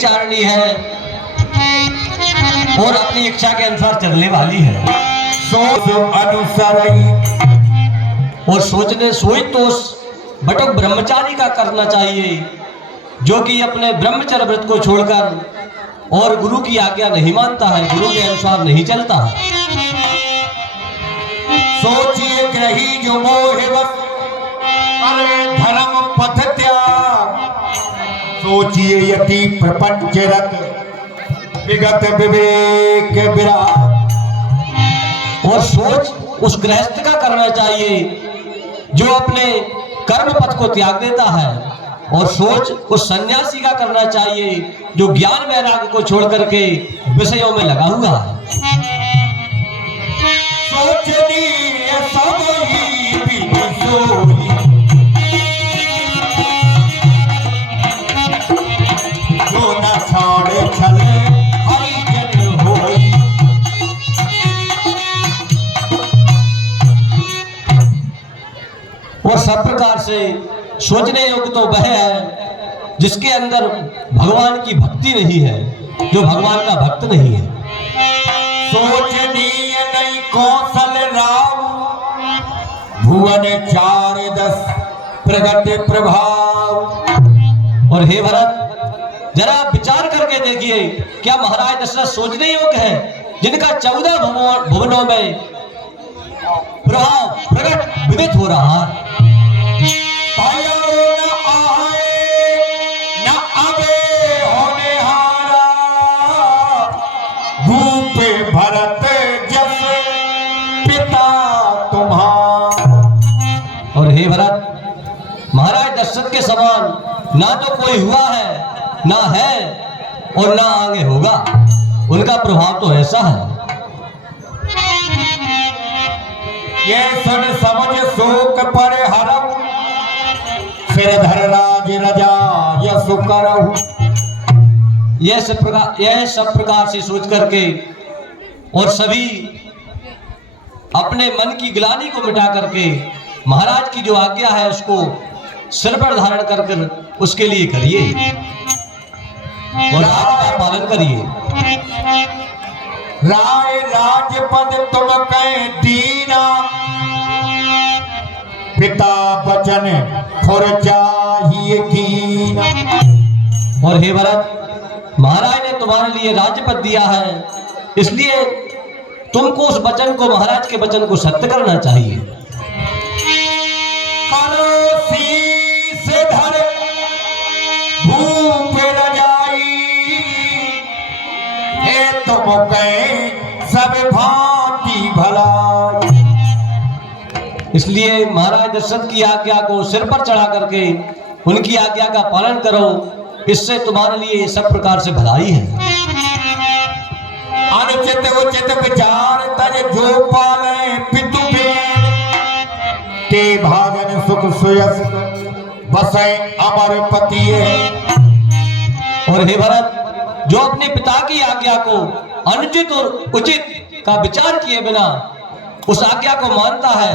चारणी है और अपनी इच्छा के अनुसार चलने वाली है। सोच अनुसार और सोचने सोच तो बटुक ब्रह्मचारी का करना चाहिए, जो कि अपने ब्रह्मचर्य व्रत को छोड़कर और गुरु की आज्ञा नहीं मानता है, गुरु के अनुसार नहीं चलता है। सोचिए ग्रही जो मोह बस करे धर्म पथ त्याग, सोचिए यति प्रपंच रत विगत विवेक विराग। और सोच उस गृहस्थ का करना चाहिए जो अपने कर्म पथ को त्याग देता है, और सोच उस सन्यासी का करना चाहिए जो ज्ञान वैराग्य को छोड़ करके विषयों में लगा हुआ है। सोचनी सब ही बिन सोई, जो न छाड़े छले हरिजन होई। और सब प्रकार से सोचने योग्य तो वह है जिसके अंदर भगवान की भक्ति नहीं है, जो भगवान का भक्त नहीं है। सोचनीय नहीं कौशल राम, भुवन 4-10 प्रगट प्रभाव। और हे भरत, जरा विचार करके देखिए, क्या महाराज दशरथ सोचने योग्य है जिनका 14 भुवनों में प्रभाव प्रकट विदित हो रहा है। भरत जस पिता तुम्हारा। और हे भरत, महाराज दशरथ के समान ना तो कोई हुआ है, ना है और ना आगे होगा। उनका प्रभाव तो ऐसा है। ये सुन समझ शोक पर हरम, फिर धर राज रजा यसु करहु। यह सब प्रकार से सोच करके और सभी अपने मन की ग्लानि को मिटा करके महाराज की जो आज्ञा है उसको सिर पर धारण कर कर उसके लिए करिए और आज्ञा का पालन करिए। राय राजपद तुम कह दीना, पिता बचन खुर चाहिए कीना। और हे भरत, महाराज ने तुम्हारे लिए राज्यपद दिया है, इसलिए तुमको उस वचन को, महाराज के वचन को सत्य करना चाहिए। करो शीश धर भूप रजाई, हे तुम कहे सब भांति भलाई। इसलिए महाराज दशरथ की आज्ञा को सिर पर चढ़ा करके उनकी आज्ञा का पालन करो, इससे तुम्हारे लिए सब प्रकार से भलाई है। अनुचित उचित विचार तज जो पाले पितु बेन, ते भाजन सुख सुयस बसे अमर पति। और हे भरत, जो अपने पिता की आज्ञा को अनुचित और उचित का विचार किए बिना उस आज्ञा को मानता है,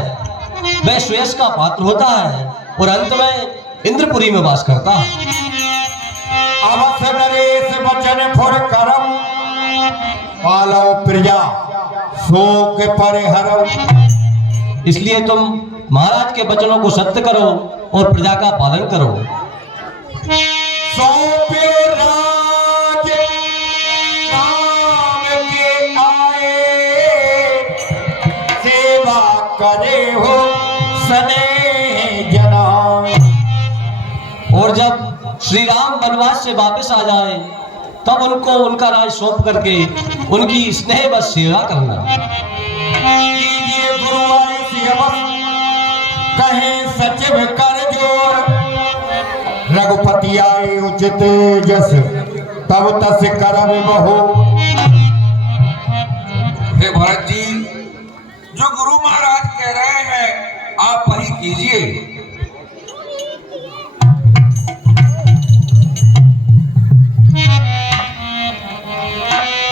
वह सुयस का पात्र होता है और अंत में इंद्रपुरी में वास करता है। अवस नरेश वचन फुर करम, पालो प्रजा शोक परिहरम। इसलिए तुम महाराज के वचनों को सत्य करो और प्रजा का पालन करो। सौंपे राज नाम के आए, सेवा करे हो स्नेह जना। और जब श्री राम वनवास से वापस आ जाए तब उनको उनका राज सौंप करके उनकी स्नेह बस सेवा करना। कीजिए गुरुवारी सी अवस, कहे सचिव कर जोर, रघुपति आए उचित जस, तब तस करम बहो। हे भरत जी, जो गुरु महाराज कह रहे हैं आप वही कीजिए।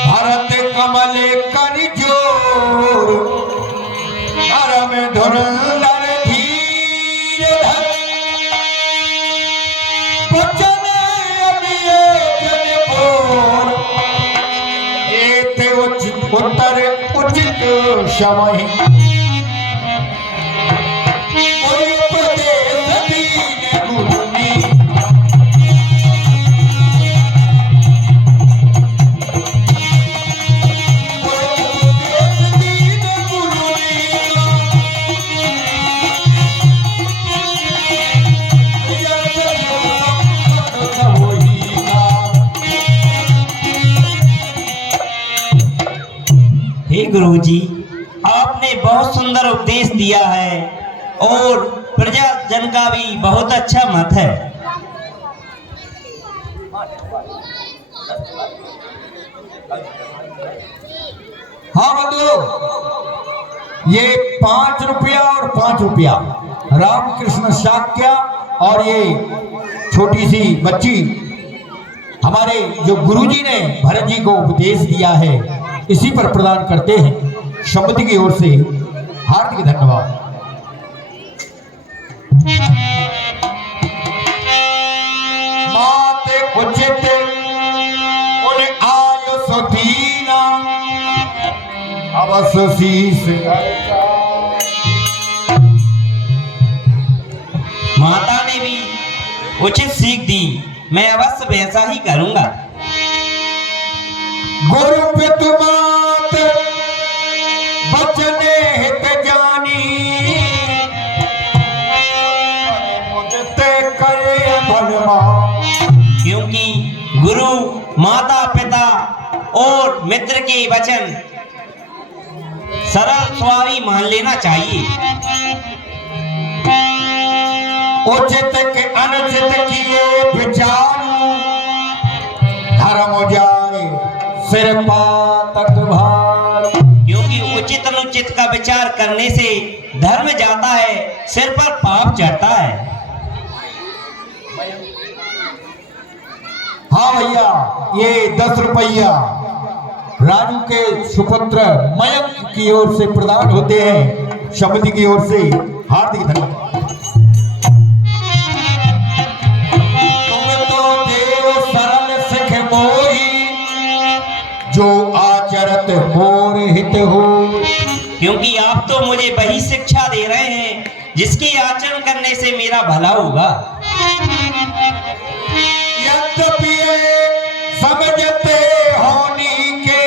भरत कमल कर जोर, धर्म धुरंधर धीर धर, वचन अभिये जन उत्तर उचित समय उपदेश दीन गुरुनी हे गुरुजी, आपने बहुत सुंदर उपदेश दिया है और प्रजा जन का भी बहुत अच्छा मत है। हाँ बंधु, ये 5 रुपया और 5 रुपया रामकृष्ण शाक्या और ये छोटी सी बच्ची हमारे जो गुरुजी ने भरत जी को उपदेश दिया है इसी पर प्रदान करते हैं। शंभती की ओर से हार्दिक धन्यवाद। माते उचित उन आयुष दीना अवश्य शीस माता ने भी उचित सीख दी, मैं अवश्य वैसा ही करूंगा। गुरु पितुमात बचने हित जानी मुझते करे भरमा। क्योंकि गुरु, माता पिता और मित्र के वचन सरल स्वाभावी मान लेना चाहिए। उचित के अनुचित किए विचारू धर्म जाए सिर पातक भार। क्योंकि उचित अनुचित का विचार करने से धर्म जाता है, सिर पर पाप चढ़ता है। हाँ भैया, ये 10 रुपया राजू के सुपुत्र मयंक की ओर से प्रदान होते हैं। शब्द की ओर से हार्दिक धन्यवाद। तुम तो देव सरल सिख मोही जो आचरत मोर हित हो। क्योंकि आप तो मुझे वही शिक्षा दे रहे हैं जिसके आचरण करने से मेरा भला होगा। यद्यपि समझते होनी के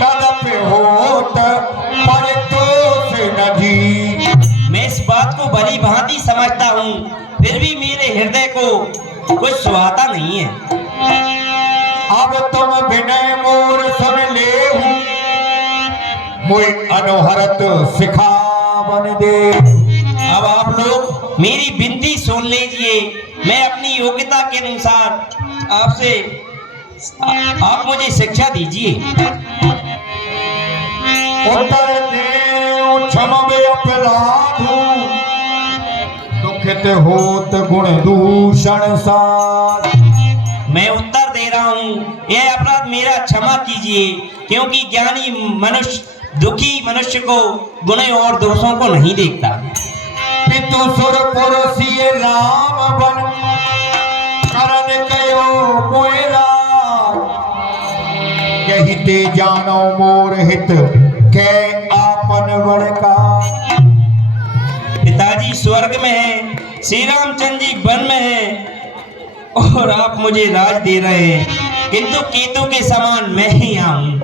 तदपि होत पर दोष नहीं। मैं इस बात को भली भांति समझता हूँ, फिर भी मेरे हृदय को कुछ सुहाता नहीं है। अब तुम विनय मोर सुन लेहु मुझ अनुहरत सिखावन दे। अब आप लोग मेरी विनती सुन लीजिए, मैं अपनी योग्यता के अनुसार आपसे आप मुझे शिक्षा दीजिए। उत्तर देव क्षमवे अपराधु दुखित होत गुण दूषण सार। मैं उत्तर दे रहा हूँ, यह अपराध मेरा क्षमा कीजिए, क्योंकि ज्ञानी मनुष्य दुखी मनुष्य को गुणों और दोषों को नहीं देखता। पितु सुर पुरुषिय राम बन करन कयो मोरा यही ते जानो मोर हित के आपन बड़का। पिताजी स्वर्ग में हैं, श्री रामचंद्र जी वन में हैं और आप मुझे राज दे रहे हैं, किंतु केतु के समान मैं ही आऊं।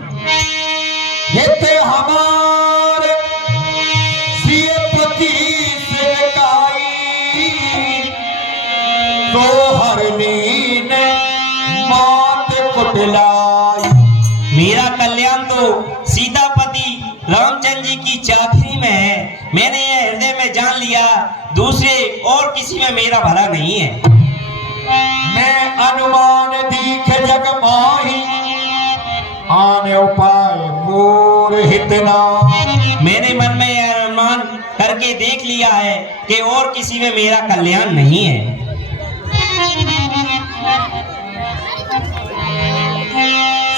हित हमारे श्रीपति से काई तो हरनी ने मात कुटलाई। मेरा कल्याण तो सीतापति रामचंद्र जी की चाकरी में है। मैंने यह हृदय में जान लिया, दूसरे और किसी में मेरा भला नहीं है। मैं अनुमान दीख जग माही आने उपाय मोर हितना। मैंने मन में यह अनुमान करके देख लिया है कि और किसी में मेरा कल्याण नहीं है।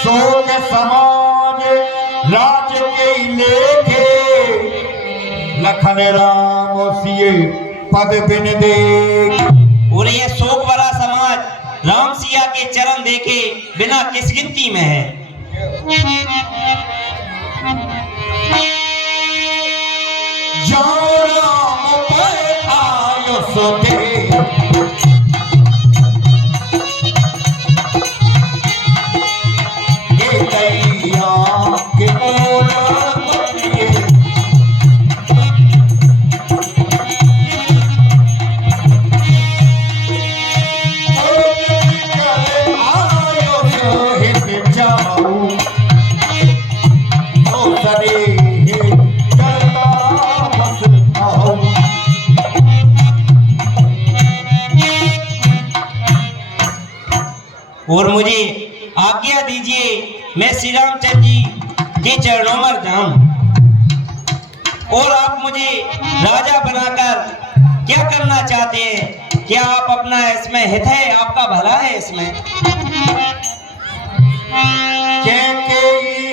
शोक समाज राज के लेखे लखन राम सिए पद बिन देख। और यह शोक भरा समाज राम सिया के चरण देखे बिना किस गिनती में है। जाओ राम पे आयो सो दे ये दैया के मोला और मुझे आज्ञा दीजिए मैं श्री रामचंद्र जी के चरणों में जाऊं और आप मुझे राजा बनाकर क्या करना चाहते हैं? क्या आप अपना इसमें हित है, आपका भला है इसमें?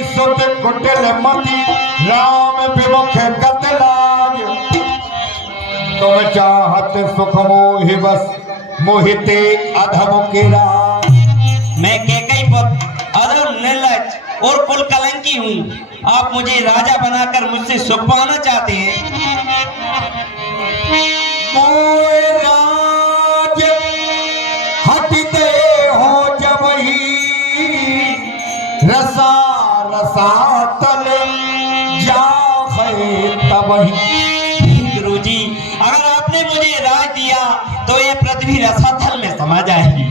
सुत कुटिल मति राम विमुख गतलाज तुम चाहत सुख मोहि बस मोहिते अधम के राज। मैं कैकई पुत्र अधम निर्लज और कुल कलंकी हूँ। आप मुझे राजा बनाकर मुझसे सुख पाना चाहते हैं? मोए राज हटते हो जब ही रसा रसा तल जाए तब ही। गुरुजी, अगर आपने मुझे राज दिया तो ये पृथ्वी रसातल में समा जाएगी।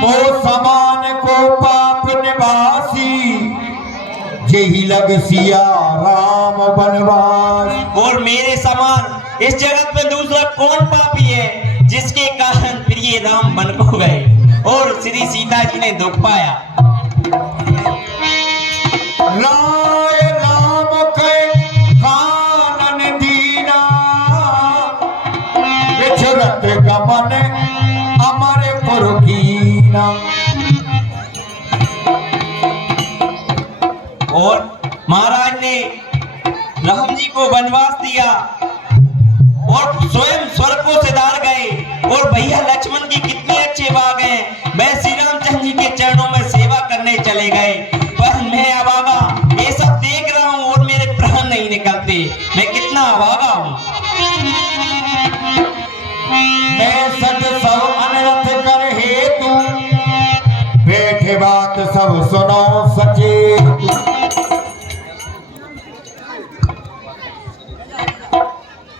ओ समान को पाप निवासी जेहि लग सिया राम बनवास। और मेरे समान इस जगत में दूसरा कौन पापी है जिसके कारण फिर ये राम बन को गए और श्री सीता जी ने दुख पाया। राय राम के कानन दीना विचरत गमन अमर पुरकीना। और महाराज ने राम जी को वनवास दिया और स्वयं स्वर्ग को सिधार गए और भैया लक्ष्मण की कितने अच्छे बाग हैं, मैं श्री रामचंद्र जी के चरणों में सेवा करने चले गए। पर मैं अभागा ये सब देख रहा हूँ और मेरे प्राण नहीं निकलते। मैं कितना अभागा हूँ। मैं सत सब अनर्थ कर हेतु बैठे बात सब सुनो सचेतु।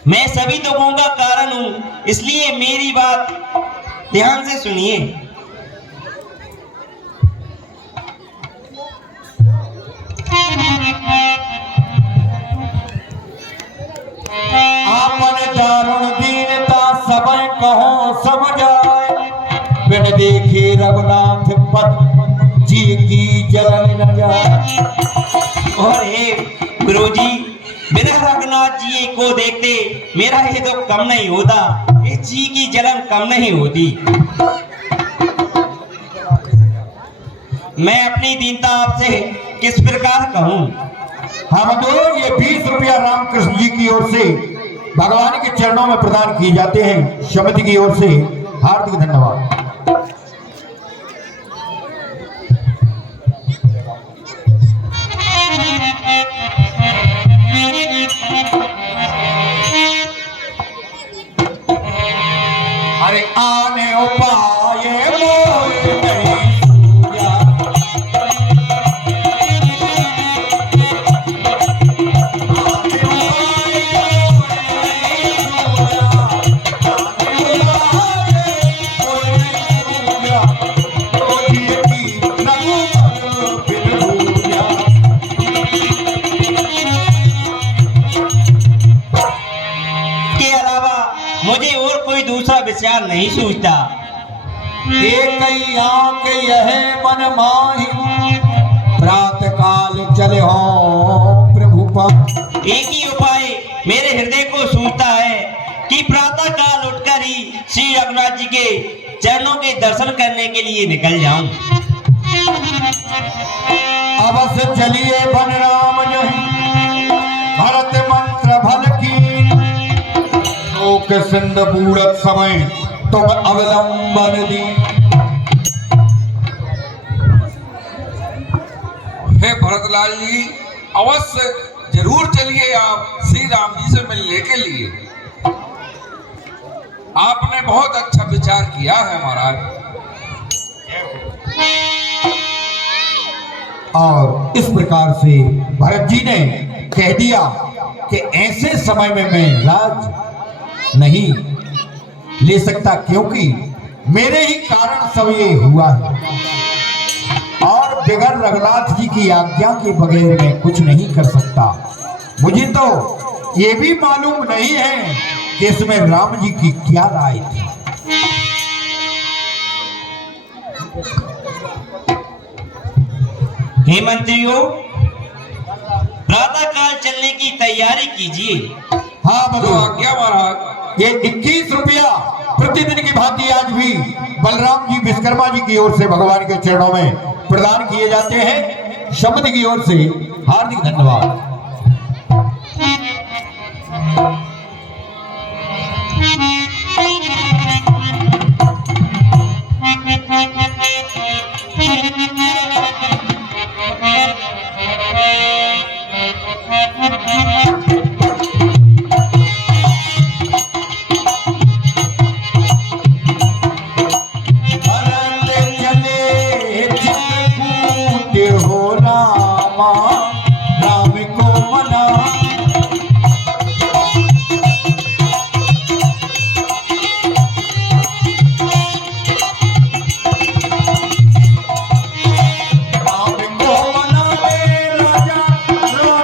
मैं सभी दुखों का कारण हूँ, इसलिए मेरी बात ध्यान से सुनिए। आपन दारुण दीनता समय कहो समझाए बिन देखे रघुनाथ पद जी की जलन न जाए। और हे गुरुजी, बिना रघुनाथ जी को देखते मेरा ये तो कम नहीं होता, इस जी की जलन कम नहीं होती। मैं अपनी दीनता आपसे किस प्रकार कहूँ? हम तो ये 20 रुपया रामकृष्ण जी की ओर से भगवान के चरणों में प्रदान किए जाते हैं। समिति की ओर से हार्दिक धन्यवाद। अरे आने उपाय मोय नहीं सूझा। के अलावा मुझे और कोई दूसरा विचार नहीं सूझता। एक आंख यह मन माही प्रात काल चले हो प्रभु पास। एक ही उपाय मेरे हृदय को सूझता है कि प्रातः काल उठकर ही श्री रघुनाथ जी के चरणों के दर्शन करने के लिए निकल जाऊं। अवश्य चलिए बन राम जही भरत मंत्र भल की लोक सिंध बूढ़त समय तुम अवलंबन दी। भरतलाल जी अवश्य जरूर चलिए आप श्री राम जी से मिलने के लिए। आपने बहुत अच्छा विचार किया है महाराज। और इस प्रकार से भरत जी ने कह दिया कि ऐसे समय में मैं राज नहीं ले सकता, क्योंकि मेरे ही कारण सब ये हुआ है और बगैर रघुनाथ जी की आज्ञा के बगैर मैं कुछ नहीं कर सकता। मुझे तो ये भी मालूम नहीं है कि इसमें राम जी की क्या राय थी। हे मंत्रियों, प्रातः काल चलने की तैयारी कीजिए। हाँ जो बलराम, आज्ञा महाराज। ये 21 रुपया प्रतिदिन की भांति आज भी बलराम जी विश्वकर्मा जी की ओर से भगवान के चरणों में प्रदान किए जाते हैं। शब्द की ओर से हार्दिक धन्यवाद।